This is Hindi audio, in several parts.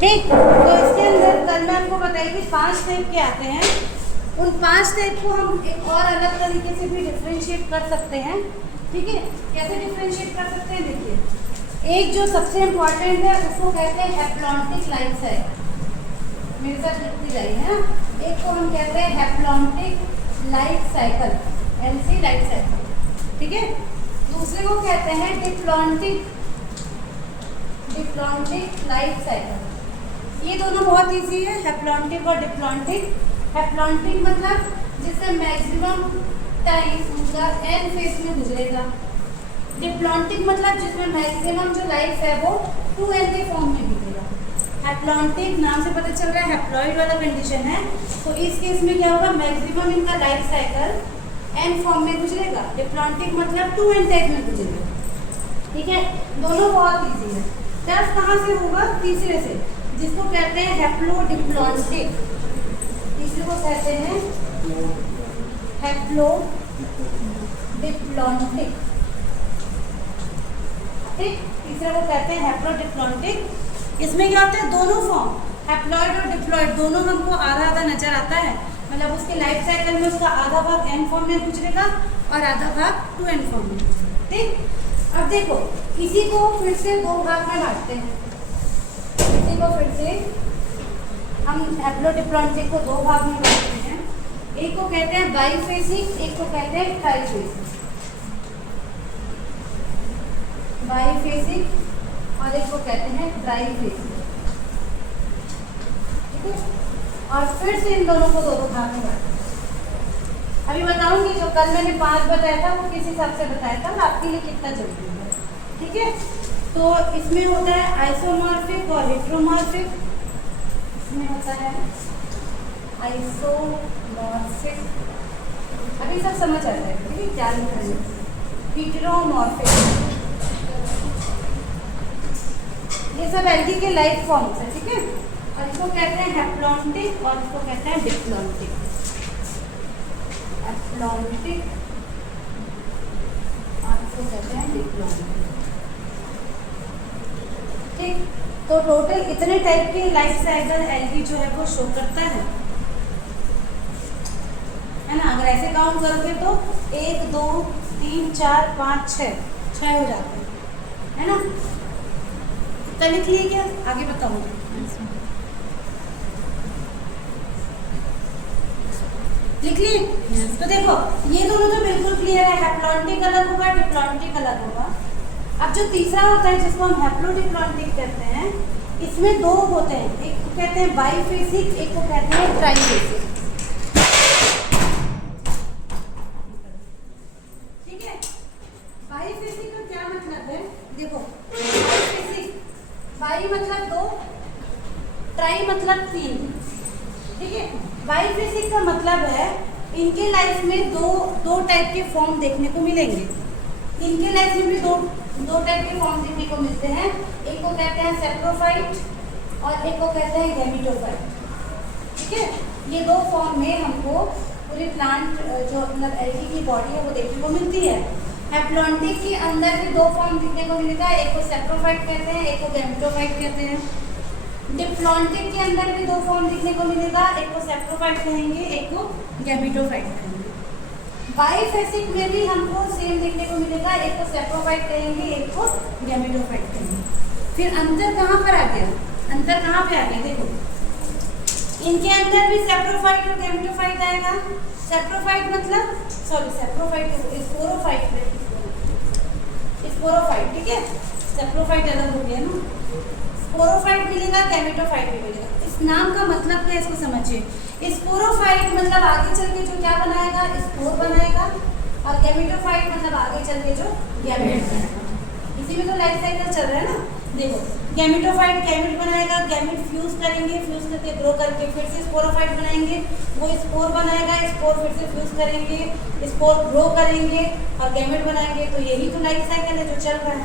ठीक। तो इसके अंदर कल मैं आपको बताई कि 5 टाइप के आते हैं। उन 5 टाइप को हम एक और अलग तरीके से भी डिफ्रेंशिएट कर सकते हैं। ठीक है, कैसे डिफ्रेंशिएट कर सकते हैं? देखिए, एक जो सबसे इम्पॉर्टेंट है उसको कहते हैं हैप्लॉन्टिक लाइफ साइकिल। मेरे साथ लिखती जाइए है ना। एक को हम कहते हैं haplontic life cycle, LC life cycle. ठीक है, दूसरे को कहते हैं डिप्लॉन्टिक लाइफ साइकिल। ये दोनों बहुत इजी है, हैप्लॉन्टिक और डिप्लॉन्टिक। हैप्लॉन्टिक मतलब जिससे मैक्सिमम टाइम उनका एन फेज में गुजरेगा। डिप्लॉन्टिक मतलब जिसमें मैक्सिमम जो लाइफ है वो 2n के फॉर्म में गुजरेगा। हैप्लॉन्टिक नाम से पता चल रहा है हैप्लॉइड वाला कंडीशन है, तो इस केस में क्या होगा, मैक्सिमम इनका लाइफ साइकिल एन फॉर्म में गुजरेगा। डिप्लॉन्टिक मतलब 2n टाइप में गुजरेगा। ठीक है, दोनों बहुत इजी है। टफ कहाँ से होगा? तीसरे से, जिसको कहते हैं हैप्लोडिप्लॉन्टिक। तीसरे को कहते हैं हैप्लोडिप्लॉन्टिक। ठीक, तीसरे को कहते हैं हैप्लोडिप्लॉन्टिक। इसमें क्या होता है, दोनों फॉर्म हैप्लॉइड और डिप्लॉइड दोनों हमको आधा आधा नजर आता है। मतलब उसके लाइफ साइकिल में उसका आधा भाग एन फॉर्म में गुजरेगा और आधा भाग 2n फॉर्म में। ठीक, अब देखो इसी को फिर से दो भाग में बांटते हैं। इसी को फिर से हम हैप्लोडिप्लॉन्टिक को दो भाग में बांटते हैं। एक को कहते हैं बाईफेसिक, एक को कहते हैं ट्राइफेसिक। बाईफेसिक और एक को कहते हैं ट्राइफेसिक। ठीक है, और फिर से इन दोनों को दो दो भाग में बांटते हैं। अभी बताऊंगी, जो कल मैंने 5 बताया था वो किस हिसाब से बताया था और आपके लिए कितना जरूरी है। ठीक है, तो इसमें होता है आइसोमॉर्फिक और हेटेरोमॉर्फिक। इसमें होता है आइसोमॉर्फिक, अभी सब समझ आ जाएगा। ठीक है, क्या लिखा है? हेटेरोमॉर्फिक, ये सब एल्गी के लाइफ फॉर्म्स है। ठीक है, और इसको कहते हैं हैप्लॉन्टिक और इसको कहते हैं डिप्लॉन्टिक। हैप्लॉन्टिक और इसको कहते हैं डिप्लॉन्टिक। ठीक, तो टोटल इतने टाइप के लाइफ साइकिल एल्गी जो है वो शो करता है ना। अगर ऐसे काउंट करोगे तो 1 2 3 4 5 6 हो जाते हैं, है ना। इतना लिख लिए क्या? आगे बताऊंगी। लिख लिए? तो देखो ये दोनों तो बिल्कुल क्लियर है, हैप्लॉन्टिक अलग होगा, डिप्लॉन्टिक अलग होगा। अब जो तीसरा होता है जिसको हम हैप्लोडिप्लॉन्टिक कहते हैं, इसमें दो होते हैं, एक को कहते हैं बाईफेसिक, एक को कहते हैं ट्राइफेसिक। ठीक है, बाईफेसिक का क्या मतलब है? देखो बाईफेसिक, बाई मतलब 2, ट्राई मतलब 3। ठीक है, बाईफेसिक का मतलब है इनके लाइफ में दो टाइप के फॉर्म देखने को मिलेंगे। इनके लाइफ में भी दो टाइप के फॉर्म देखने को मिलते हैं। एक को कहते हैं सेप्रोफाइट और एक को कहते हैं गैमेटोफाइट। ठीक है, ये दो फॉर्म में हमको पूरे प्लांट जो मतलब एल्गी की बॉडी है वो देखने को मिलती है। हैप्लॉन्टिक के अंदर भी दो फॉर्म देखने को मिलेगा, एक को सेप्रोफाइट कहते हैं, एक को गैमेटोफाइट कहते हैं। डिप्लॉन्टिक के अंदर भी दो फॉर्म देखने को मिलेगा, एक को सेप्रोफाइट कहेंगे, एक को गैमेटोफाइट कहेंगे। बाईफेसिक में भी हमको सेम देखने को मिलेगा, एक को सेप्रोफाइट कहेंगे, एक को गैमेटोफाइट कहेंगे। फिर अंतर कहाँ पर आ गया? अंतर कहाँ पे आ गया? देखो इनके अंदर भी सेप्रोफाइट और गैमेटोफाइट आएगा। सेप्रोफाइट मतलब सेप्रोफाइट स्पोरोफाइट। ठीक है, सेप्रोफाइट अलग हो गया ना, स्पोरोफाइट मिलेगा, गैमेटोफाइट भी मिलेगा। इस नाम का मतलब क्या है इसको समझिए। स्पोरोफाइट मतलब आगे चल के जो क्या बनाएगा, स्पोर बनाएगा, और गैमेटोफाइट मतलब आगे चल के जो गैमेट बनाएगा। इसी में तो लाइफ साइकिल चल रहा है ना। देखो गैमेटोफाइट गैमेट बनाएगा, गैमेट फ्यूज करेंगे, फ्यूज करके ग्रो करके फिर से स्पोरोफाइट बनाएंगे, वो स्पोर बनाएगा, स्पोर फिर से फ्यूज करेंगे, स्पोर ग्रो करेंगे और गैमेट बनाएंगे। तो यही तो लाइफ साइकिल है जो चल रहा है।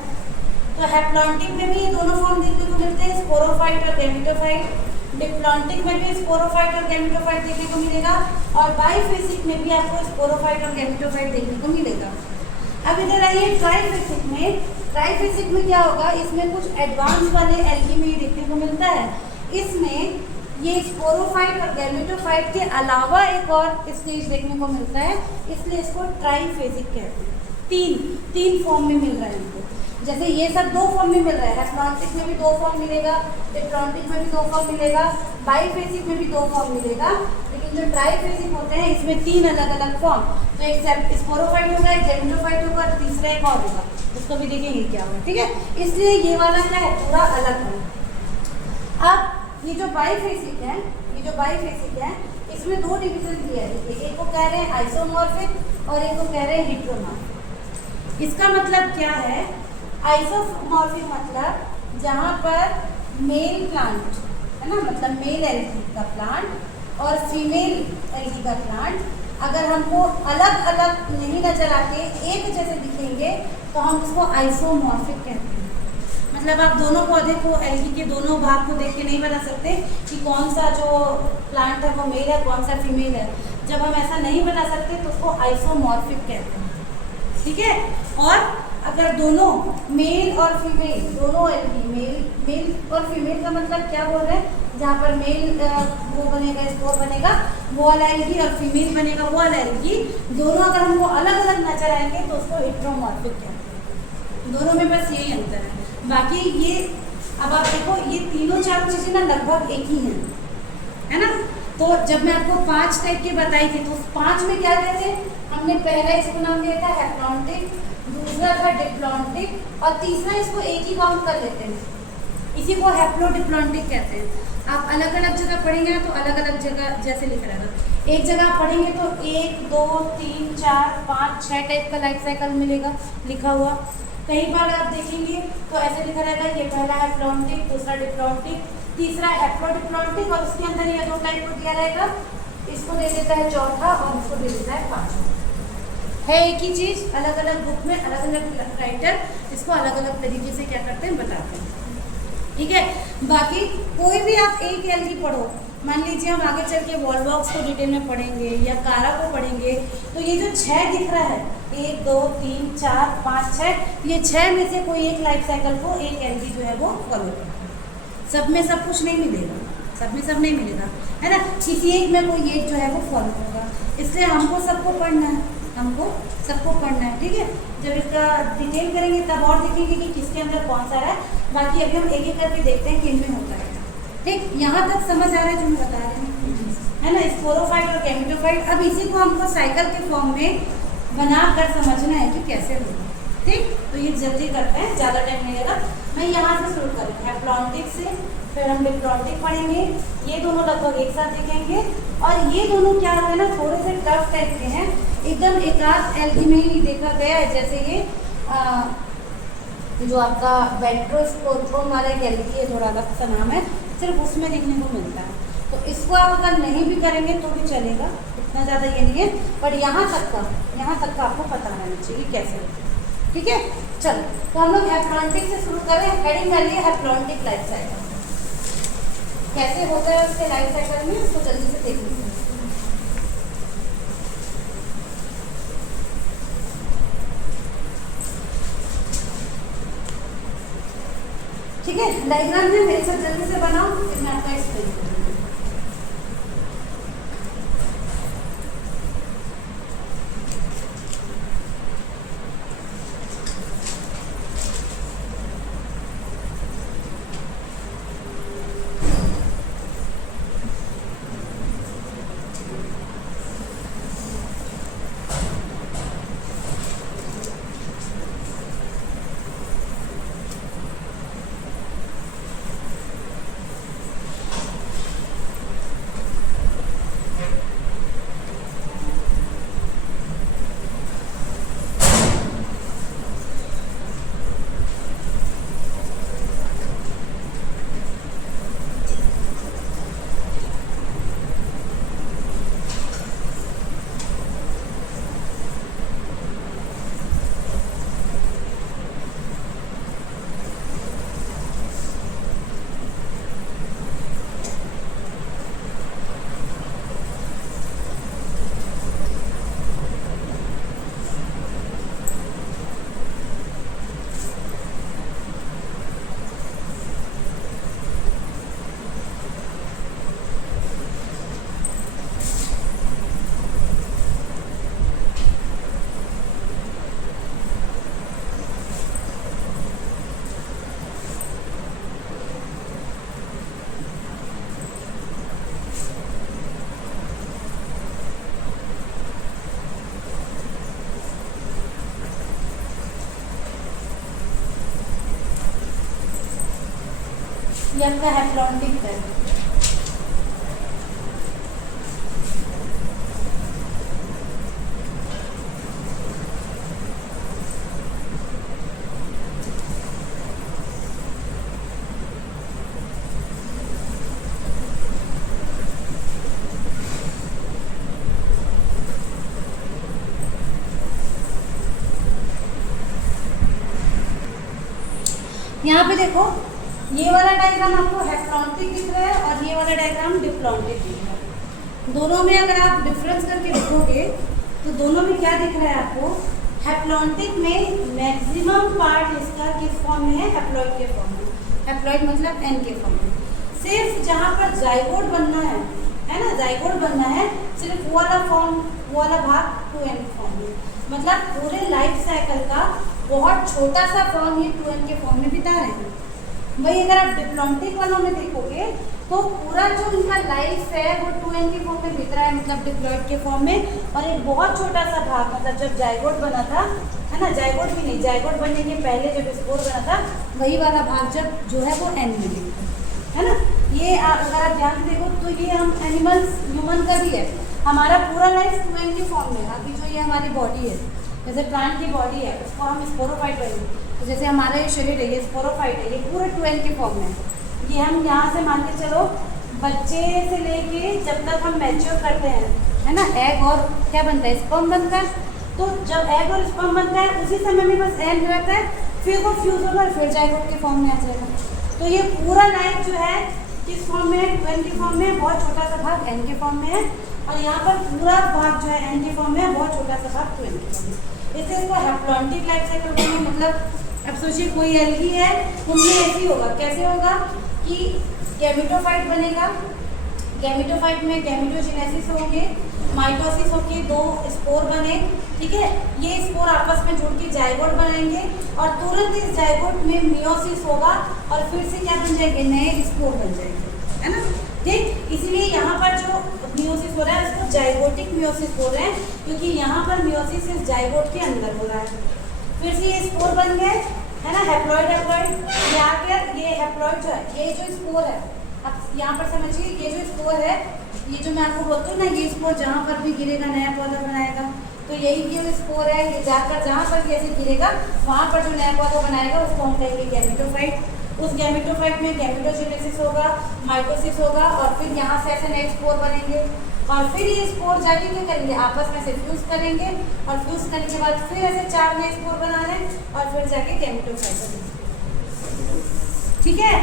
तो हैप्लॉन्टिक में भी ये दोनों फॉर्म देखने को मिलते हैं, स्पोरोफाइट और गैमेटोफाइट। डिप्लॉन्टिक में भी स्पोरोफाइट और गैमेटोफाइट देखने को मिलेगा, और बाईफेसिक में भी आपको स्पोरोफाइट और गैमेटोफाइट देखने को मिलेगा। अब इधर आइए ट्राइफेसिक में। ट्राइफेसिक में क्या होगा, इसमें कुछ एडवांस वाले एल्गी में देखने को मिलता है। इसमें ये स्पोरोफाइट और गैमेटोफाइट के अलावा एक और स्टेज देखने को मिलता है, इसलिए इसको ट्राइफेजिक कहते हैं। तीन फॉर्म में मिल रहा है इनको। जैसे ये सब 2 फॉर्म में मिल रहा है, हैप्लॉन्टिक में भी 2 फॉर्म मिलेगा, डिप्लॉन्टिक में भी 2 फॉर्म मिलेगा, बाईफेजिक में भी 2 फॉर्म मिलेगा, लेकिन जो ट्राइफेजिक होते हैं इसमें 3 अलग अलग फॉर्म। तो एक स्पोरोफाइट होगा, एक गैमेटोफाइट होगा, तीसरा एक और होगा, उसको भी देखेंगे क्या होगा, ठीक है। इसलिए ये वाला क्या है, पूरा अलग है। अब ये जो बाईफेजिक है, इसमें 2 डिवीजन दिया है। एक को कह रहे हैं आइसोमॉर्फिक और एक को कह रहे हैं हेटेरोमॉर्फिक। इसका मतलब क्या है, आइसोमॉर्फिक मतलब जहाँ पर मेल प्लांट है ना, मतलब मेल एल्गी का प्लांट और फीमेल एल्गी का प्लांट अगर हमको अलग अलग नहीं नजर आते, एक जैसे दिखेंगे, तो हम उसको आइसोमॉर्फिक कहते हैं। मतलब आप दोनों पौधे को, एल्गी के दोनों भाग को देख के नहीं बता सकते कि कौन सा जो प्लांट है वो मेल है, कौन सा फीमेल है। जब हम ऐसा नहीं बता सकते तो उसको आइसोमॉर्फिक कहते हैं, ठीक है। और अगर दोनों मेल और फीमेल, दोनों एल्गी, मेल और फीमेल का मतलब क्या बोल रहे हैं, जहाँ पर मेल वो बनेगा, स्पोर बनेगा वो वाला एल्गी, और फीमेल बनेगा वो वाला एल्गी, दोनों अगर हमको अलग अलग नजर आएंगे तो उसको हेटेरोमॉर्फिक कहते हैं। दोनों में बस यही अंतर है। बाकी ये अब आप देखो, ये तीनों चारों चीज़ें ना लगभग एक ही हैं, है ना। तो जब मैं आपको 5 टाइप के बताई थी, तो 5 में क्या कहते हैं, हमने पहला इसको नाम दिया था हैप्लॉन्टिक, दूसरा था डिप्लॉन्टिक, और तीसरा इसको एक ही काउंट कर लेते हैं, इसी को हैप्लोडिप्लॉन्टिक कहते हैं। आप अलग अलग जगह पढ़ेंगे ना तो अलग अलग जगह जैसे लिखा रहेगा। एक जगह आप पढ़ेंगे तो 1 2 3 4 5 6 टाइप का लाइफ साइकिल मिलेगा लिखा हुआ। कई बार आप देखेंगे तो ऐसे लिखा रहेगा, ये पहला हैप्लॉन्टिक, दूसरा डिप्लॉन्टिक, तीसरा हैप्लोडिप्लॉन्टिक, और उसके अंदर ये 2 टाइप को दिया रहेगा, इसको दे देता है चौथा और इसको दे देता है पाँचवा। है एक ही चीज़, अलग अलग बुक में अलग अलग राइटर इसको अलग अलग तरीके से क्या करते हैं, बताते हैं, ठीक है। बाकी कोई भी आप एक एल्गी पढ़ो, मान लीजिए हम आगे चल के वॉलवॉक्स को डिटेल में पढ़ेंगे या कारा को पढ़ेंगे, तो ये जो 6 दिख रहा है, 1 2 3 4 5 6, ये 6 में से कोई एक लाइफ साइकिल को एक एल्गी जो है वो फॉलो करता है। सब में सब कुछ नहीं मिलेगा, सब में सब नहीं मिलेगा, है ना। किसी एक में कोई एक जो है वो फॉलो होगा, इसलिए हमको सबको पढ़ना है, हमको सबको पढ़ना है, ठीक है। जब इसका डिटेल करेंगे तब और देखेंगे कि किसके अंदर कौन सा है। बाकी अभी हम एक एक करके देखते हैं कि इनमें होता है, ठीक। यहाँ तक समझ आ रहा है जो मैं बता रही हूँ, है ना, स्पोरोफाइट और गैमेटोफाइट। अब इसी को हमको साइकिल के फॉर्म में बना कर समझना है कि कैसे होगा, ठीक। तो ये जल्दी करते हैं, ज़्यादा टाइम नहीं लगेगा। मैं यहाँ से शुरू करूँगी हैप्लॉन्टिक से, फिर हम डिप्लॉन्टिक पढ़ेंगे, ये दोनों लगभग एक साथ देखेंगे। और ये दोनों क्या है ना, थोड़े से टफ टाइप के हैं, एकदम एकाध एल्गी में ही देखा गया है। जैसे ये जो आपका वेट्रोस्पोथ्रोन वाला एक एल्गी है, थोड़ा अलग सा नाम है, सिर्फ उसमें देखने को मिलता है। तो इसको आप अगर नहीं भी करेंगे तो भी चलेगा, इतना ज़्यादा ये नहीं है, पर यहाँ तक का आपको पता रहना चाहिए कैसे होता है, ठीक है। चलो, तो हम लोग हैप्लॉन्टिक से शुरू करें। हेडिंग कर लिए हैप्लॉन्टिक लाइफ साइकिल, कैसे होता है उसके लाइफ साइकिल में, उसको जल्दी से देख लीजिए। ठीक है, डायग्राम में मेरे साथ जल्दी से बनाओ, फिर मैं आपका एक्सप्लेन करूँगी। ये आपका हैप्लॉन्टिक है। यहाँ पे देखो ये वाला डायग्राम आपको हैप्लॉन्टिक दिख रहा है और ये वाला डायग्राम डिप्लॉन्टिक दिख रहा है। दोनों में अगर आप डिफरेंस करके देखोगे तो दोनों में क्या दिख रहा है आपको, हैप्लॉन्टिक में मैक्सिमम पार्ट इसका किस फॉर्म में है, हैप्लॉइड के फॉर्म में। हैप्लॉइड मतलब एन के फॉर्म में। सिर्फ जहाँ पर जाइगोट बनना है ना, जाइगोट बनना है, सिर्फ वो वाला फॉर्म, वो वाला भाग 2n फॉर्म में। मतलब पूरे लाइफ साइकिल का बहुत छोटा सा फॉर्म ये 2n के फॉर्म में बिता रहे हैं। वही अगर आप डिप्लॉन्टिक वालों में देखोगे तो पूरा जो इनका लाइफ है वो 2n के फॉर्म में बीत रहा है, मतलब डिप्लॉइड के फॉर्म में। और एक बहुत छोटा सा भाग, मतलब जब जाइगोट बना था, है ना, जाइगोट भी नहीं, जाइगोट बनने के पहले जब स्पोर बना था वही वाला भाग जब जो है वो n में बीता है ना। ये अगर आप ध्यान से देखो तो ये हम एनिमल्स, ह्यूमन का भी है, हमारा पूरा लाइफ 2n के फॉर्म में। अभी जो ये हमारी बॉडी है, जैसे प्लांट की बॉडी है उसको हम स्पोरोफाइट करेंगे, तो जैसे हमारा ये शरीर है ये स्पोरोफाइट है, ये पूरे 2n के फॉर्म में है। ये हम यहाँ से मान के चलो बच्चे से लेके जब तक हम मैच्योर करते हैं, है ना, एग और क्या बनता है, स्पर्म बनता है। तो जब एग और स्पर्म बनता है उसी समय में बस एग रहता है, फिर वो फ्यूज होगा, फिर जाइगोट के फॉर्म में आ जाएगा। तो ये पूरा लाइफ जो है किस फॉर्म में है, 2n के फॉर्म में, बहुत छोटा सा भाग n के फॉर्म में है। और यहाँ पर पूरा भाग जो है n के फॉर्म में है, बहुत छोटा सा भाग 2n के फॉर्म में। इससे इसको हैप्लॉन्टिक लाइफ साइकिल बोलेंगे। मतलब अब सोचिए कोई एल्गी है, उनमें ऐसी होगा, कैसे होगा कि गैमेटोफाइट बनेगा, गैमेटोफाइट में गैमेटोजेनेसिस होंगे, माइटोसिस होके 2 स्पोर बने, ठीक है, ये स्पोर आपस में जुड़ के जाइगोट बनाएंगे और तुरंत इस जाइगोट में मियोसिस होगा और फिर से क्या बन जाएंगे, नए स्पोर बन जाएंगे, है ना, ठीक। इसलिए यहाँ पर जो मियोसिस हो रहा है उसको जाइगोटिक मियोसिस बोल रहे हैं, क्योंकि यहाँ पर मियोसिस इस जाइगोट के अंदर हो रहा है। फिर से ये स्पोर बन गए, है ना, हैप्लॉइड हैप्लॉइड, ये आकर ये हैप्लॉइड जो है, ये जो स्पोर है, अब यहाँ पर समझिए ये जो स्पोर है, ये जो मैं आपको बोलती हूँ ना, ये स्पोर जहाँ पर भी गिरेगा नया पौधा बनाएगा। तो यही ये स्पोर है, ये जाकर जहाँ पर भी ऐसे गिरेगा वहाँ पर जो नया पौधा बनाएगा उसको हम कहेंगे गैमेटोफाइट। उस गैमेटोफाइट में गैमेटोजेनेसिस होगा, माइटोसिस होगा और फिर यहाँ से ऐसे नए स्पोर बनेंगे और फिर ये स्पोर जाके क्या करेंगे, आपस में से फ्यूज करेंगे और फ्यूज करने के बाद फिर ऐसे 4 नए स्पोर बना रहे हैं और फिर जाके गैमेटोफाइट बनेंगे, ठीक है।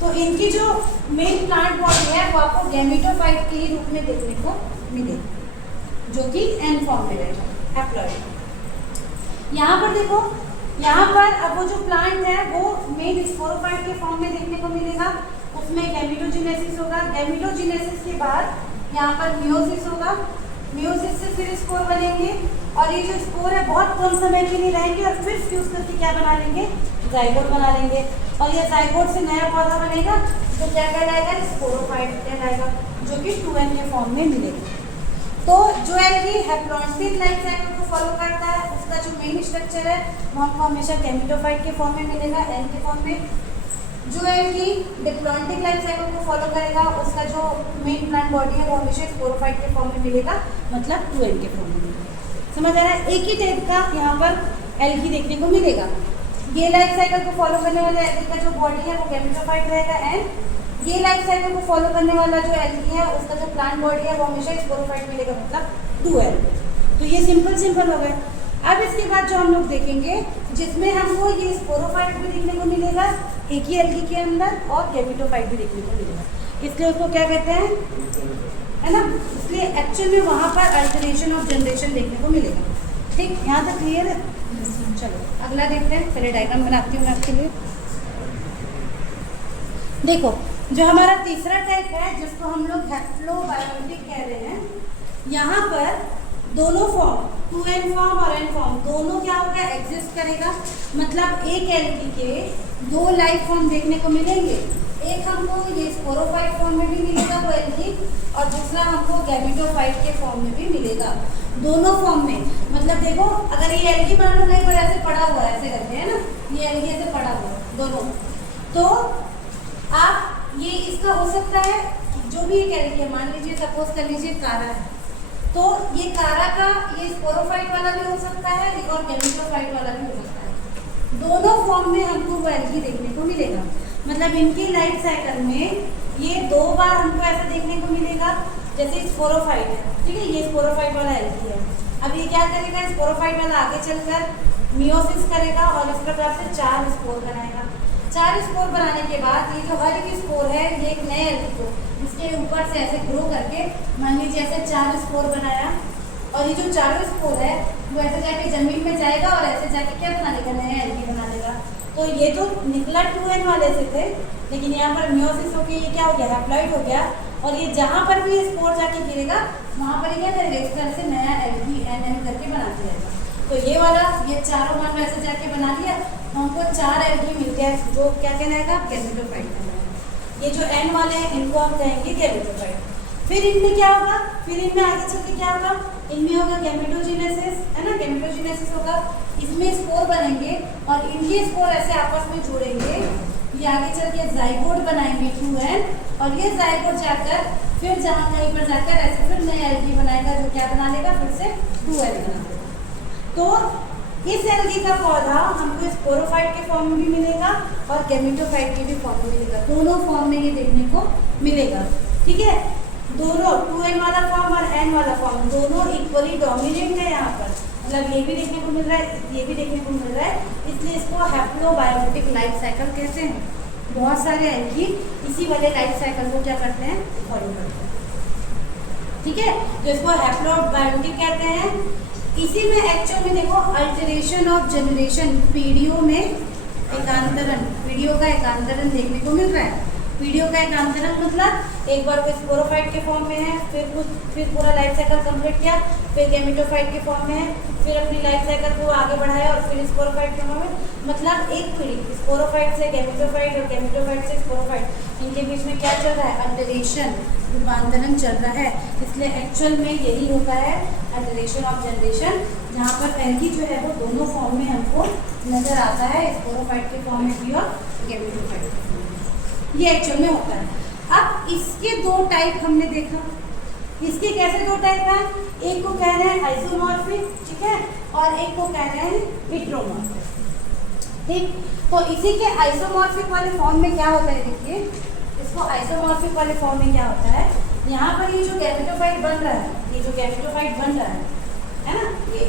तो इनकी जो मेन प्लांट बॉडी है वो आपको गैमेटोफाइट के ही रूप में देखने को मिलेगी, जो कि एन फॉर्म में रहेगा, हैप्लॉइड। यहाँ पर देखो, यहाँ पर अब वो जो प्लांट है वो मेन स्पोरोफाइट के फॉर्म में देखने को मिलेगा, उसमें गैमेटोजेनेसिस होगा। गैमेटोजेनेसिस के बाद यहाँ पर मियोसिस होगा, मियोसिस से फिर स्पोर बनेंगे और ये जो स्पोर है बहुत कम समय के लिए रहेंगे और फिर फ्यूज करके क्या बना लेंगे, जाइगोट बना लेंगे और ये जाइगोट से नया पौधा बनेगा जो क्या कहलाएगा, स्पोरोफाइट कहलाएगा, जो कि 2n के फॉर्म में मिलेगा। तो जो है कि हैप्लॉन्टिक लाइफ साइकिल को फॉलो करता है, उसका जो मेन स्ट्रक्चर है वो हमको हमेशा गैमेटोफाइट के फॉर्म में मिलेगा, एन के फॉर्म में। जो है कि डिप्लॉन्टिक लाइफ साइकिल को फॉलो करेगा, उसका जो मेन प्लांट बॉडी है वो हमेशा स्पोरोफाइट के फॉर्म में मिलेगा, मतलब 2n के फॉर्म में मिलेगा। समझ आ रहा है, एक ही टाइप का यहाँ पर एल्गी देखने को मिलेगा। ये लाइफ साइकिल को फॉलो करने वाला एल्गी का जो बॉडी है वो गैमेटोफाइट रहेगा, एंड ये लाइफ साइकिल को फॉलो करने वाला जो एल्गी है उसका जो प्लांट बॉडी है वो हमेशा स्पोरोफाइट मिलेगा, मतलब 2n। तो ये सिंपल हो गए। अब इसके बाद जो हम लोग देखेंगे जिसमें हमको ये स्पोरोफाइट भी देखने को मिलेगा एक ही एल्गी के अंदर और गैमेटोफाइट भी देखने को मिलेगा, इसलिए उसको क्या कहते हैं, है ना, इसलिए एक्चुअल में वहाँ पर अल्टरनेशन ऑफ जनरेशन देखने को मिलेगा। ठीक, यहाँ तक क्लियर है। चलो अगला देखते हैं, पहले डायग्राम बनाती हूँ मैं आपके लिए। देखो जो हमारा तीसरा टाइप है जिसको हम लोग हैप्लोबायोटिक कह रहे हैं, यहाँ पर दोनों फॉर्म 2n फॉर्म और n फॉर्म दोनों क्या होगा, एग्जिस्ट करेगा। मतलब एक एल्गी के 2 लाइफ फॉर्म देखने को मिलेंगे, एक हमको ये स्पोरोफाइट फॉर्म में भी मिलेगा वो एल्गी और दूसरा हमको गैमेटोफाइट के फॉर्म में भी मिलेगा, दोनों फॉर्म में। मतलब देखो अगर ये एल्गी मान लो कहीं पर ऐसे पड़ा हुआ है, ऐसे करके, है ना, ये एल्गी ऐसे पड़ा हुआ है दोनों, तो आप ये इसका हो सकता है जो भी एक एल्गी है, मान लीजिए सपोज कर लीजिए कारा है, तो ये कारा का ये स्पोरोफाइट वाला भी हो सकता है और गैमेटोफाइट वाला भी हो सकता है। दोनों फॉर्म में हमको वो एल्गी देखने को मिलेगा। मतलब इनकी लाइफ साइकिल में ये 2 बार हमको ऐसा देखने को मिलेगा। जैसे स्पोरोफाइट है, ठीक है, ये स्पोरोफाइट वाला एल्गी है। अब ये क्या करेगा, स्पोरोफाइट वाला आगे चलकर मियोसिस करेगा और इस प्रकार से 4 स्पोर बनाएगा। 4 स्पोर बनाने के बाद ये जो हर एक स्पोर है ये एक नए एल्गी को इसके ऊपर से ऐसे ग्रो करके, मान लीजिए ऐसे 4 स्पोर बनाया, और ये जो 4 स्पोर है वो ऐसे जाके जमीन में जाएगा और ऐसे जाके क्या बना लेगा, नया एल्गी बना लेगा। तो ये तो निकला 2n वाले से थे, लेकिन यहाँ पर मियोसिस होकर ये क्या हो गया, हैप्लॉइड हो गया, और ये जहाँ पर भी स्पोर जाके गिरेगा वहाँ पर क्या करेगा, इस तरह से नया एल्गी NN करके बना जाएगा। तो ये वाला ये चारों मान लो ऐसे जाके बना लिया, हमको 4 एल्गी मिलते हैं, जो क्या कहलाएगा, गैमेटोफाइट कहलाएगा। ये जो N वाले हैं इनको हम कहेंगे गैमेटोफाइट। फिर इनमें क्या होगा, फिर इनमें आगे चल के क्या होगा, इनमें होगा गैमेटोजेनेसिस, है ना, गैमेटोजेनेसिस होगा, इसमें स्पोर बनेंगे और इनके स्पोर ऐसे आपस में जुड़ेंगे, ये आगे चल के जाइगोट बनाएंगे 2n, और ये जाइगोट जाकर फिर जहाँ कहीं पर जाकर ऐसे फिर नया एल्गी बनाएगा, जो क्या बना लेगा, फिर से 2n बना लेगा। तो इस एल्गी का पौधा हमको स्पोरोफाइट के फॉर्म में भी मिलेगा और गैमेटोफाइट के भी फॉर्म में मिलेगा। दोनों फॉर्म में ये देखने को मिलेगा, ठीक है। दोनों 2n वाला फॉर्म और n वाला फॉर्म दोनों इक्वली डोमिनेंट है यहाँ पर, मतलब ये भी देखने को मिल रहा है, ये भी देखने को मिल रहा है, इसलिए इसको हैप्लोबायोटिक लाइफ साइकिल कहते हैं। बहुत सारे एल्गी इसी वाले लाइफ साइकिल को क्या करते हैं, फॉलो करते हैं, ठीक है। तो इसको हैप्लोबायोटिक कहते हैं। इसी में एक्चुअल में देखो अल्टरेशन ऑफ जनरेशन, पीढ़ियों में एकांतरण, पीढ़ियों का एकांतरण देखने को मिल रहा है। पीढ़ियों का एकांतरण मतलब एक बार वो स्पोरोफाइट के फॉर्म में है, फिर पूरा लाइफ साइकिल कंप्लीट किया, फिर गैमेटोफाइट के फॉर्म में है, फिर अपनी लाइफ साइकिल को आगे बढ़ाया और फिर स्पोरोफाइट के फॉर्म में, मतलब एक पीढ़ी स्पोरोफाइट से गैमेटोफाइट और गैमेटोफाइट से स्पोरोफाइट, इनके बीच में क्या चल रहा है, अल्टरेशन, रूपांतरण चल रहा है। इसलिए एक्चुअल में यही होता है अल्टरेशन ऑफ जनरेशन, जहाँ पर एल्गी जो है वो दोनों फॉर्म में हमको नजर आता है, स्पोरोफाइट के फॉर्म में भी और गैमेटोफाइट के फॉर्म में, ये एक्चुअल में होता है। अब इसके 2 टाइप हमने देखा, इसके कैसे 2 टाइप हैं, एक को कह रहे हैं आइसोमॉर्फिक, ठीक है, और एक को कह रहे हैं हेटेरोमॉर्फिक, ठीक। तो इसी के आइसोमॉर्फिक वाले फॉर्म में क्या होता है, देखिए इसको आइसोमॉर्फिक वाले फॉर्म में क्या होता है, यहाँ पर ये जो गैमेटोफाइट बन रहा है, ये जो गैमेटोफाइट बन रहा है ना, ये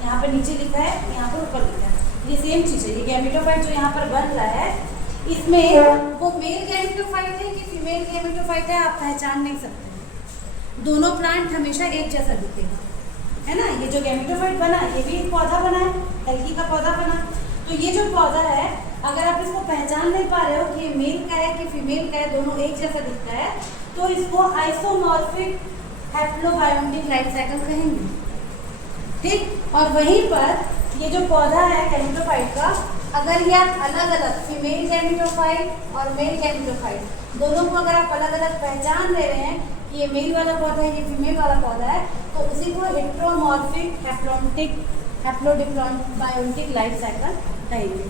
यहाँ पर नीचे लिखा है, यहाँ पर ऊपर लिखा है, ये सेम चीज़ है। ये गैमेटोफाइट जो यहाँ पर बन रहा है, इसमें वो मेल गैमेटोफाइट है कि फीमेल गैमेटोफाइट है आप पहचान नहीं सकते। दोनों प्लांट हमेशा एक जैसा दिखेगा, है ना। ये जो गैमेटोफाइट बना ये भी एक पौधा बना है, एल्गी का पौधा बना। तो ये जो पौधा है, अगर आप इसको पहचान नहीं पा रहे हो कि ये मेल का है कि फीमेल का है, दोनों एक जैसा दिखता है, तो इसको आइसोमॉर्फिक हैप्लोबायोटिक लाइफ साइकिल कहेंगे, ठीक। और वहीं पर ये जो पौधा है गैमेटोफाइट का, अगर ये आप अलग अलग फीमेल गैमेटोफाइट और मेल गैमेटोफाइट दोनों को अगर आप अलग अलग पहचान ले रहे हैं कि ये मेल वाला पौधा है, ये फीमेल वाला पौधा है, तो उसी को हेटेरोमॉर्फिक हैप्लोबायोटिक लाइफ साइकिल कहेंगे।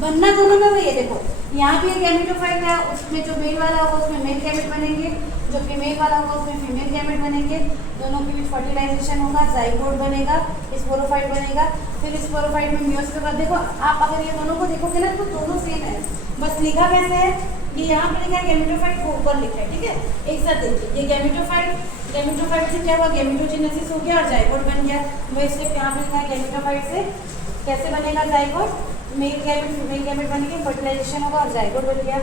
बनना दोनों में वही है, देखो यहाँ भी एक गैमेटोफाइट है, उसमें जो मेल वाला होगा उसमें मेल गैमेट बनेंगे, जो फीमेल वाला होगा उसमें फीमेल गैमेट बनेंगे, दोनों के बीच फर्टिलाइजेशन होगा, जाइगोट बनेगा, स्पोरोफाइट बनेगा, फिर स्पोरोफाइट में मियोसिस के बाद देखो आप अगर ये दोनों को देखोगे ना तो दोनों सेम है, बस लिखा कैसे है, ये यहाँ पे लिखा है गैमेटोफाइट को ऊपर लिखा है, ठीक है। एक साथ देखिए, ये गैमेटोफाइट से क्या हुआ, गैमेटोजेनेसिस हो गया और जाइगोट बन गया। वही स्टेप यहाँ पे लिखा है, गैमेटोफाइट से कैसे बनेगा zygote, male gamete female gamete बनेंगे, फर्टिलाइजेशन होगा और जाइगोट बन गया,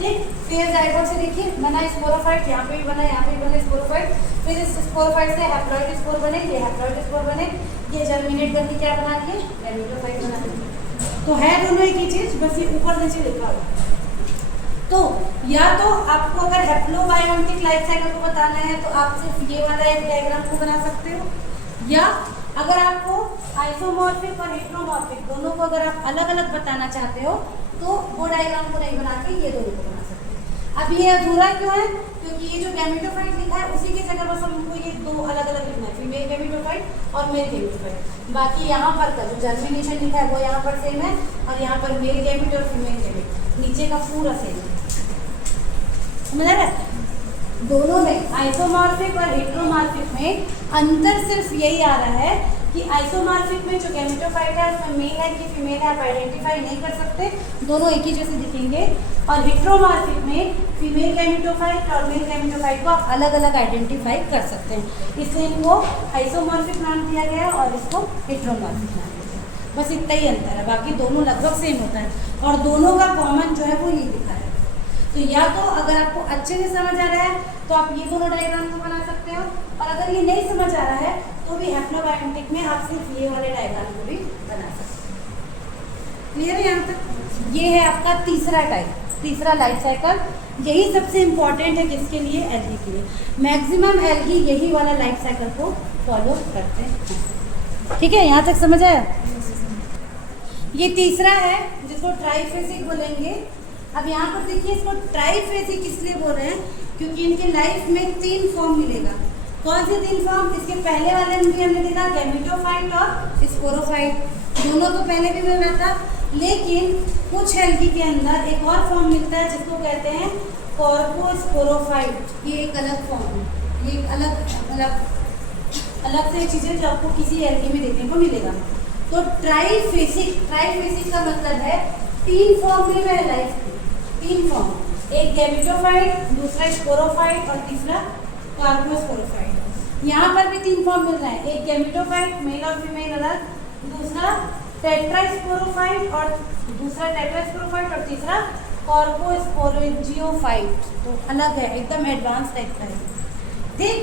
ठीक। फिर जाइगोट से देखिए बना स्पोरोफाइट, यहाँ पे भी बना, यहाँ पे भी बना स्पोरोफाइट, फिर इस स्पोरोफाइट से हैप्लॉइड स्पोर बने, ये हैप्लॉइड स्पोर बने, ये जर्मिनेट करके क्या बना दिए, गैमेटोफाइट बना दिए। तो है दोनों एक ही चीज, बस ये ऊपर नीचे लिखा हुआ। तो या तो आपको अगर हैप्लोबायोटिक लाइफ साइकिल को बताना है तो आप सिर्फ ये वाला एक डायग्राम को बना सकते हो, या अगर आपको आइसोमॉर्फिक और हेटेरोमॉर्फिक दोनों को अगर आप अलग अलग बताना चाहते हो तो वो डायग्राम को नहीं बना के ये दोनों को बना सकते हो। अब ये अधूरा क्यों है, क्योंकि ये जो गैमेटोफाइट लिखा है उसी की जगह बस हमको ये 2 अलग अलग लिखना है, फीमेल गैमेटोफाइट और मेल गैमेटोफाइट। बाकी यहाँ पर का जो जर्मिनेशन लिखा है वो यहाँ पर सेम है, और यहाँ पर मेल गैमेट और फीमेल गैमेट नीचे का पूरा सेम है, समझ आ रहा है? दोनों में आइसोमॉर्फिक और हेटेरोमॉर्फिक में अंतर सिर्फ यही आ रहा है कि आइसोमॉर्फिक में जो गैमेटोफाइट है उसमें मेल है कि फीमेल है आप आइडेंटिफाई नहीं कर सकते, दोनों एक ही जैसे दिखेंगे। और हेटेरोमॉर्फिक में फीमेल गैमेटोफाइट और मेल गैमेटोफाइट को आप अलग अलग आइडेंटिफाई कर सकते हैं, इसलिए इनको आइसोमॉर्फिक नाम दिया गया है और इसको हेटेरोमॉर्फिक नाम दिया गया है। बस इतना ही अंतर है, बाकी दोनों लगभग सेम होता है और दोनों का कॉमन जो है वो ये दिखा है। तो या तो अगर आपको अच्छे से समझ आ रहा है तो आप ये दोनों डायग्राम को बना सकते हो, और अगर ये नहीं समझ आ रहा है तो भी हैप्लोबायोटिक में आप सिर्फ ये वाले डायग्राम को भी बना सकते हैं। क्लियर है यहाँ तक? ये है आपका तीसरा टाइप, तीसरा लाइफ साइकिल। यही सबसे इम्पॉर्टेंट है किसके लिए? एल्गी के लिए। मैक्सिमम एल्गी यही वाला लाइफ साइकिल को फॉलो करते हैं। ठीक है, यहाँ तक समझ आया? ये तीसरा है जिसको ट्राइफेसिक बोलेंगे। अब यहाँ पर देखिए इसको ट्राइफेसिक इसलिए बोल रहे हैं क्योंकि इनके लाइफ में 3 फॉर्म मिलेगा। कौन से 3 फॉर्म? इसके पहले वाले में भी हमने देखा गैमेटोफाइट और स्पोरोफाइट, दोनों तो पहले भी मिल रहा था, लेकिन कुछ एल्गी के अंदर एक और फॉर्म मिलता है जिसको कहते हैं कॉर्पोस्पोरोफाइट। ये एक अलग फॉर्म है, ये एक अलग से चीज़ है जो आपको किसी एल्गी में देखने को मिलेगा। तो ट्राइफेसिक का मतलब है 3 फॉर्म मिल रहा है लाइफ में, 3 फॉर्म, एक गैमेटोफाइट, दूसरा स्पोरोफाइट और तीसरा कार्पोस्पोरोफाइट। यहाँ पर भी 3 फॉर्म मिल रहा है, एक गैमेटोफाइट मेल और फीमेल अलग, दूसरा टेट्रास्पोरोफाइट और तीसरा कार्पोस्पोरेंजियोफाइट, तो अलग है, एकदम एडवांस टाइप का है। ठीक,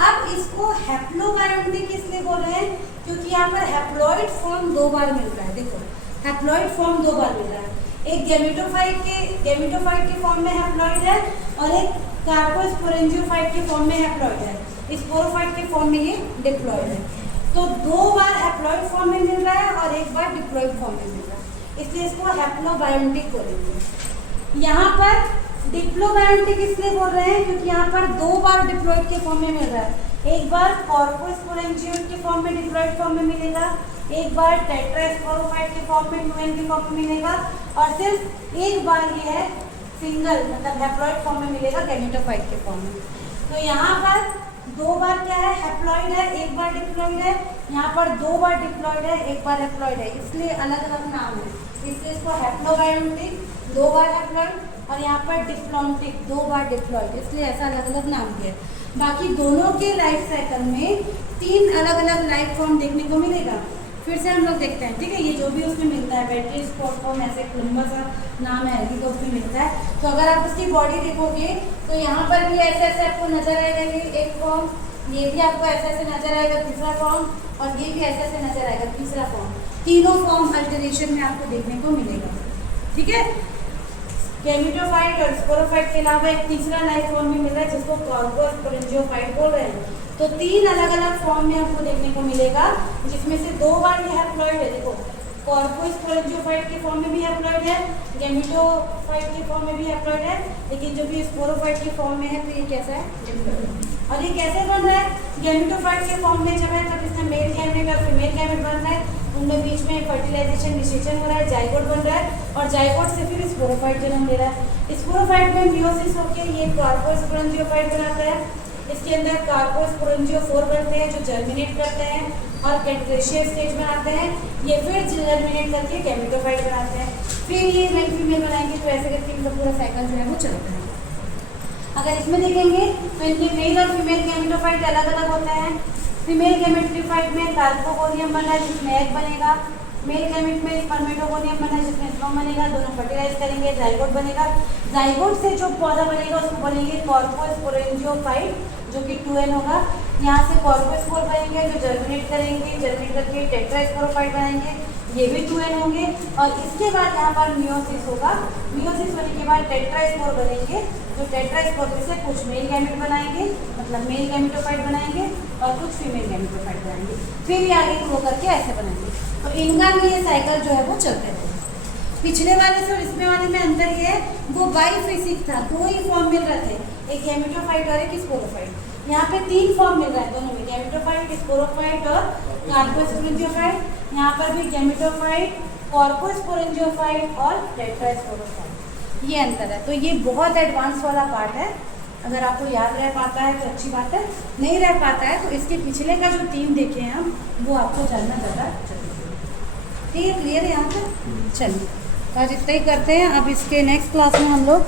अब इसको हैप्लोबायोटिक इसलिए बोल रहे हैं क्योंकि यहाँ पर हैप्लॉइड फॉर्म 2 बार मिल रहा है। देखो हैप्लॉइड फॉर्म 2 बार मिल रहा है, एक गैमेटोफाइट के फॉर्म में हैप्लॉइड है और एक कार्पोस्पोरेंजियोफाइट के फॉर्म में हैप्लॉइड है, स्पोरोफाइट के फॉर्म में ये डिप्लॉइड है। तो 2 बार हैप्लॉइड फॉर्म में मिल रहा है और 1 बार डिप्लॉइड फॉर्म में मिल रहा है, इसलिए इसको हैप्लोबायोटिक बोलेंगे। यहाँ पर डिप्लोबायोटिक इसलिए बोल रहे हैं क्योंकि यहाँ पर 2 बार डिप्लॉइड के फॉर्म में मिल रहा है, एक बार कार्पोस्पोरेंजियोट के फॉर्म में डिप्लॉइड फॉर्म में मिलेगा, एक बार टेट्रास्पोरोफाइट के फॉर्म में 2n के फॉर्म में मिलेगा, और सिर्फ एक बार ये है सिंगल मतलब हैप्लॉइड फॉर्म में मिलेगा गैमेटोफाइट के फॉर्म में। तो यहाँ पर 2 बार क्या है? हैप्लॉइड है, 1 बार डिप्लॉइड है। यहाँ पर 2 बार डिप्लॉइड है, 1 बार हैप्लॉइड है, इसलिए अलग अलग नाम है, इसलिए इसको हैप्लोबायोटिक 2 बार हैप्लॉइड, और यहाँ पर डिप्लॉन्टिक 2 बार डिप्लॉइड, इसलिए ऐसा अलग अलग नाम दिया है। बाकी दोनों के लाइफ साइकिल में 3 अलग अलग लाइफ फॉर्म देखने को मिलेगा। फिर से हम लोग देखते हैं, ठीक है, ये जो भी उसमें मिलता है बैटरी स्पॉट फॉर्म ऐसे लंबा सा नाम है एल्गी का उसमें मिलता है। तो अगर आप उसकी बॉडी देखोगे तो यहाँ पर भी ऐसे ऐसे आपको नजर आएगा ये एक फॉर्म, ये भी आपको ऐसे ऐसे नजर आएगा दूसरा फॉर्म, और ये भी ऐसे ऐसे नजर आएगा तीसरा फॉर्म। तीनों फॉर्म अल्टरेशन में आपको देखने को मिलेगा। ठीक है, गैमेटोफाइट और स्पोरोफाइट के अलावा एक तीसरा लाइफ फॉर्म में मिल रहा है जिसको कार्पोस्पोरेंजियोफाइट बोल रहे हैं। तो 3 अलग अलग फॉर्म में आपको देखने को मिलेगा, जिसमें से 2 बार ये हैप्लॉइड है। देखो कार्पोस्पोरेंजियोफाइट के फॉर्म में भी हैप्लॉइड है, गैमेटोफाइट के फॉर्म में भी हैप्लॉइड है, लेकिन जो भी स्पोरोफाइट के फॉर्म में है तो ये कैसा है? और ये कैसे बन रहा है? गैमेटोफाइट के फॉर्म में जब है तब इसमें मेल गैमेट और फीमेल गैमेट बन रहा है, उनमें बीच में फर्टिलाइजेशन निषेचन हो रहा है, जाइगोट बन रहा है, और जाइगोट से फिर स्पोरोफाइट जन्म ले रहा है। स्पोरोफाइट में मियोसिस होकर ये कार्पोस्पोरेंजियोफाइट बनाता है, इसके अंदर कार्पोस्पोरेंजियोफोर बनते हैं जो जर्मिनेट करते हैं और कैंट्रेशियल स्टेज बनाते हैं, ये फिर जर्मिनेट करके गैमेटोफाइट बनाते हैं, फिर ये मेल फीमेल बनाएंगे। तो ऐसे करके इनका पूरा साइकिल जो है वो चलता है। अगर इसमें देखेंगे तो इनके मेल और फीमेल गैमेटोफाइट अलग अलग होते हैं। फीमेल गैमेटोफाइट में कार्पोगोनियम बना है जिसमें एग बनेगा, मेल गैमेट में स्पर्मेटोगोनियम बना है जिसमें स्पर्म बनेगा, दोनों फर्टिलाइज करेंगे, जाइगोट बनेगा। जाइगोट से जो पौधा बनेगा उसको बोलेंगे कार्पोस्पोरेंजियोफाइट जो कि 2n होगा। यहाँ से कार्पोस्पोर बनेंगे जो जर्मिनेट करेंगे, जर्मिनेट करके टेट्रास्पोरोफाइट बनाएंगे, ये भी 2n होंगे। और इसके बाद यहाँ पर मियोसिस होगा, मियोसिस होने के बाद टेट्रास्पोर बनेंगे जो टेट्रास्पोर से कुछ मेल गैमेट बनाएंगे मतलब मेल गैमेटोफाइट बनाएंगे और कुछ फीमेल गैमेटोफाइट बनाएंगे, फिर ये आगे ग्रो करके ऐसे बनाएंगे। तो इनका भी ये साइकिल जो है वो चलते रहेगा। पिछले वाले से और इसमें वाले में अंतर ये है वो बाइफेसिक था, 2 ही फॉर्म मिल रहे थे, एक गैमेटोफाइट और एक स्पोरोफाइट। यहाँ पे 3 फॉर्म मिल रहा है दोनों में, गैमेटोफाइट, स्पोरोफाइट और कार्पोस्पोरेंजियोफाइट। यहाँ पर भी गैमेटोफाइट, कार्पोस्पोरेंजियोफाइट और टेट्रास्पोरोफाइट। ये अंतर है। तो ये बहुत एडवांस वाला पार्ट है, अगर आपको याद रह पाता है तो अच्छी बात है, नहीं रह पाता है तो इसके पिछले का जो 3 देखे हैं हम, वो आपको जानना ज़्यादा जरूरी है। ठीक है, क्लियर है यहाँ पे? चलिए, तो आज इतना ही करते हैं। अब इसके नेक्स्ट क्लास में हम लोग